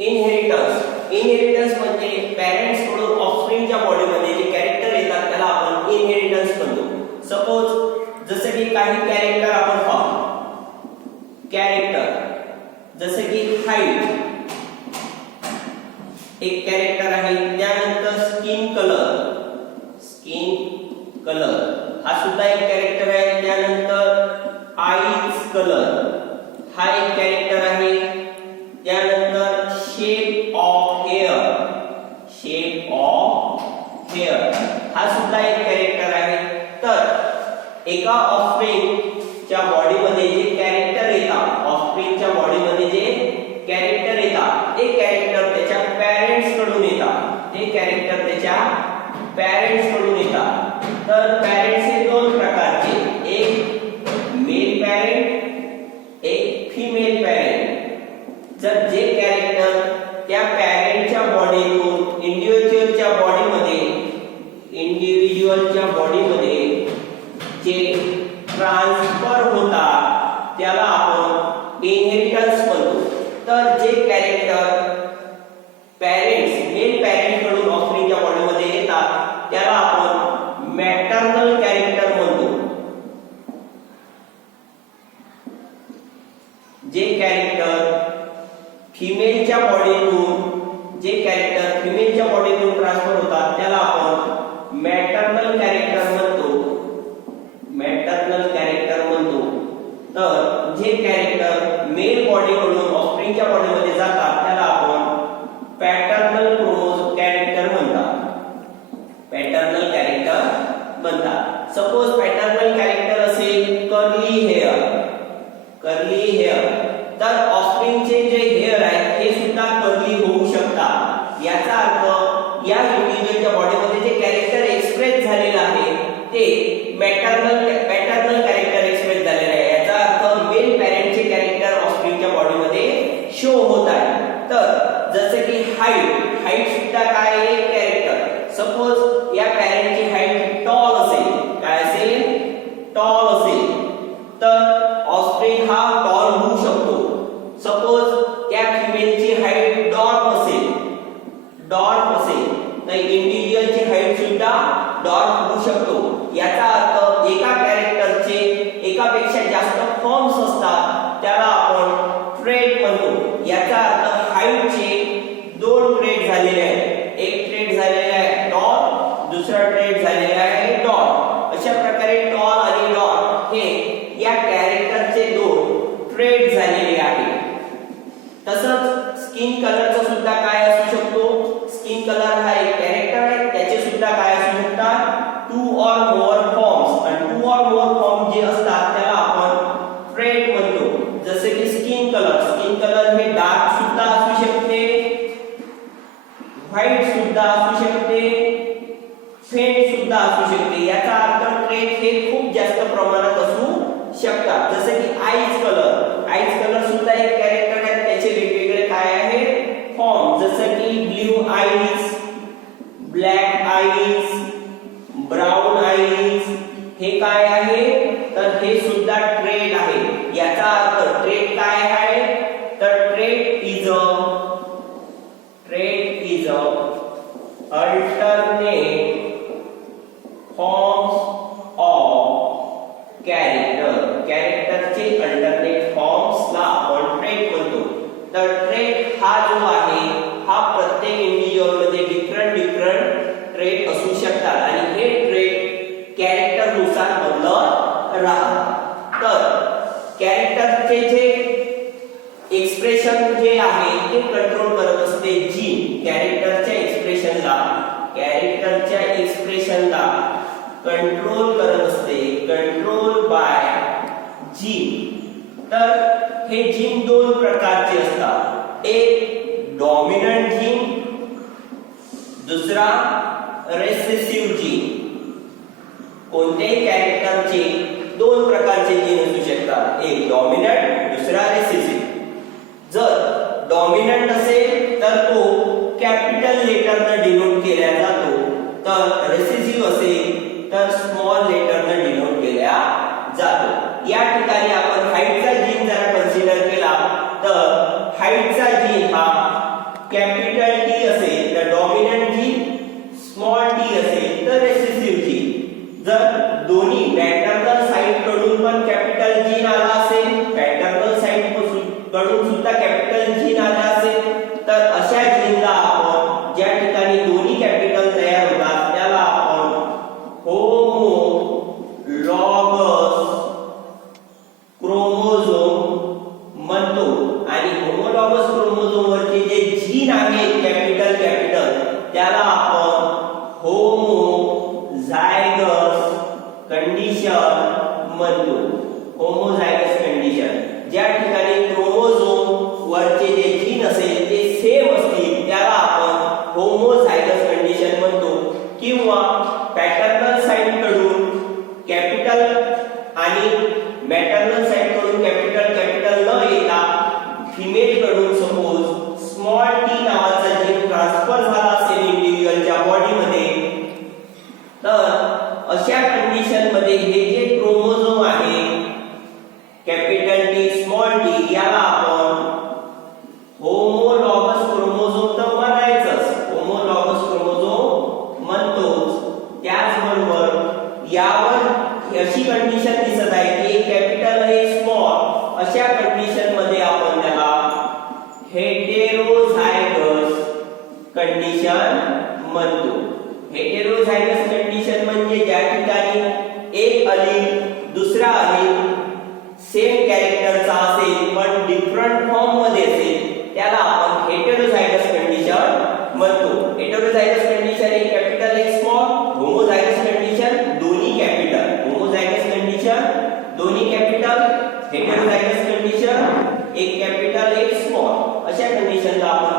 Inheritance म्हणजे parents कडून ऑफस्प्रिंगच्या बॉडीमध्ये जे कॅरेक्टर येतात त्याला आपण इनहेरिटन्स म्हणतो. सपोज जसे की काही कॅरेक्टर आपण पाहू. कॅरेक्टर जसे की हाईट एक कॅरेक्टर आहे. त्यानंतर स्किन कलर हा सुद्धा एक कॅरेक्टर आहे. त्यानंतर आईज कलर हा एक कॅरेक्टर आहे. त्यानंतर शेप ऑफ हेअर हा सुद्धा एक कॅरेक्टर आहे. तर एका ऑफस्प्रिंगच्या बॉडीमध्ये जे कॅरेक्टर येतात, ऑफस्प्रिंगच्या बॉडीमध्ये जे कॅरेक्टर येतात ते कॅरेक्टर त्याच्या पॅरेंट्स कडून येतात. तर पॅरेंट्स हे दोन प्रकारचे, एक मेल पॅरेंट, एक फिमेल पॅरेंट. जर जे कॅरेक्टर त्या पॅरेंटच्या बॉडीतून इंडिव्हिज्युअलच्या बॉडीमध्ये जे ट्रान्सफर होतात त्याला आपण इनहेरिटन्स म्हणतो. तर जे कॅरेक्टर मेल पॅरेंट कडून ऑफस्प्रिंगच्या बॉडीमध्ये येतात त्याला आपण मॅटर्नल कॅरेक्टर म्हणतो. जे कॅरेक्टर फिमेलच्या बॉडीतून ट्रान्सफर होतात त्याला आपण मॅटर्नल कॅरेक्टर म्हणतो. तर जे कॅरेक्टर मेल बॉडीकडून ऑफस्प्रिंगच्या बॉडीमध्ये जातात त्याला आपण पॅटर्नल कॅरेक्टर म्हणतात. सपोज पॅटर्नल कॅरेक्टर असेल कर्ली हेअर, तर ऑफस्प्रिंगचे जे हेअर आहे हे सुद्धा कर्ली होऊ शकतात. याचा अर्थ या इंडिव्हिज्युअलच्या बॉडीमध्ये जे कॅरेक्टर एक्सप्रेस झालेलं आहे ते पॅटर्नल कॅरेक्टर एक्सप्रेस झालेलं आहे. याचा अर्थ मेल पॅरेंटचे कॅरेक्टर ऑफस्प्रिंगच्या बॉडीमध्ये शो होत आहे. तर जसे की हाईट सुद्धा काय आहे, कॅरेक्टर. सपोज या पॅरेंटची हाईट टॉल असेल, तर ऑफस्प्रिंग हा टॉल होऊ शकतो. सपोज त्या फिमेलची हाईट डॉर्फ असेल तर इंडिव्हिज्युअलची हाईट सुद्धा डॉर्फ होऊ शकतो. याचा अर्थ एका कॅरेक्टरचे एकापेक्षा जास्त फॉर्म्स असतात त्याला आपण ट्रेट म्हणतो. याचा अर्थ हाईटचे दोन ट्रेट झालेले आहेत. एक ट्रेट झालेला आहे डॉर्फ, दुसरा ट्रेट झालेला आहे डॉर्फ. अशा प्रकारे टॉल आणि डॉर्फ हे या कॅरेक्टरचे दोन ट्रेट झालेले आहेत. तसंच स्किन कलरचा सुद्धा काय असू शकतो. स्किन कलर हा एक कॅरेक्टर आहे. त्याचे सुद्धा काय असू शकतात, टू ऑर मोर फॉर्म्स. आणि टू ऑर मोर फॉर्म जे असतात त्याला आपण ट्रेट म्हणतो. जसे की स्किन कलर हे डार्क सुद्धा असू शकते, व्हाईट सुद्धा असू शकते, फेंट सुद्धा असू शकते. याचा अर्थ ट्रेट हे खूप जास्त प्रमाणात असू शकतात. जसे की आईज कलर सुद्धा एक कॅरेक्टर आहे. त्याचे वेगवेगळे काय आहेत फॉर्म. जसे की blue eyes, black eyes, brown eyes हे काय आहे, तर हे सुद्धा ट्रेट आहे. याचा अर्थ ट्रेट काय आहे, तर trait is a alternate forms of कॅरेक्टरचे अल्टरनेट फॉर्म्सला आपण ट्रेट म्हणतो. तर ट्रेट हा जो आहे हा प्रत्येक इंडिव्हिज्युअलमध्ये डिफरंट ट्रेट असू शकतात आणि हे ट्रेट कॅरेक्टर नुसार बदलत राहतात. तर कॅरेक्टरचे जे एक्सप्रेशन जे आहे ते कंट्रोल करत असते जीन. कॅरेक्टरच्या एक्सप्रेशनला कंट्रोल करत असते, कंट्रोल बाय जीन. तर हे जीन दोन प्रकारचे असतात. एक डॉमिनंट जीन, दुसरा रेसेसिव्ह जीन. कोणत्याही कॅरेक्टरचे दोन प्रकारचे जीन असू शकतात, एक डॉमिनंट, दुसरा रेसेसिव्ह. जर डॉमिनंट असेल तर तो कॅपिटल लेटरने डिनोट केला जातो, तर रेसेसिव्ह असेल तर स्मॉल लेटरने डिनोट केला जातो. या ठिकाणी आपण हाईटचा जीन जर कन्सिडर केला तर हाईटचा जीन कॅपिटल टी असेल तर डॉमिनंट जीन, स्मॉल टी असेल तर रिसेसिव्ह जीन. जर दोन्ही मॅटर्नल साइड कडून पण कॅपिटल जीन आला असेल, पॅटर्नल साइड कडून सुद्धा कॅपिटल जीन आला असेल तर अशा जीनला आपण ज्या ठिकाणी दोन्ही कॅपिटल तयार होतात त्याला आपण होमोलॉगस क्रोमोझोम म्हणतो. आणि होमोलॉगस क्रोमोझोम वरचे जे जीन आहेत कॅपिटल त्याला आपण होमोझायगस कंडिशन म्हणतो. होमोझायगस कंडिशन ज्या ठिकाणी क्रोमोझोम वरचे जे जीन असेल ते सेम असतील त्याला आपण होमोझायगस कंडिशन म्हणतो. किंवा पॅटर्नल साइड कडून कॅपिटल आणि मॅटर्नल साइड कडून कॅपिटल न येता फिमेल कडून सपोज स्मॉल टी नावाचा जीन ट्रान्सफर झाला असेल इंडिव्हिज्युअलच्या बॉडीमध्ये तर अशा कंडिशन मध्ये हे जे क्रोमोझोम आहे कॅपिटल टी स्मॉल टी याला आपण होमोलॉगस क्रोमोझोम तर म्हणायचंच, होमोलॉगस क्रोमोझोम म्हणतोच. त्याचबरोबर यावर अशी कंडिशन दिसत आहे की एक कॅपिटल आणि एक स्मॉल, अशा कंडिशन मध्ये आपण त्याला हेटेरोझायगस कंडिशन म्हणतो. हेटेरोझायगस कंडिशन म्हणजे ज्या ठिकाणी एक अलील दुसरा अलील सेम कॅरेक्टरचा असेल पण डिफरंट फॉर्म मध्ये असेल त्याला आपण हेटेरोझायगस कंडिशन म्हणतो. हेटेरोझायगस कंडिशन एक कॅपिटल एक स्मॉल, होमोझायगस कंडिशन दोन्ही कॅपिटल, होमोझायगस कंडिशन दोन्ही कॅपिटल, हेटेरोझायगस कंडिशन एक कॅपिटल एक स्मॉल, अशा कंडिशनला आपण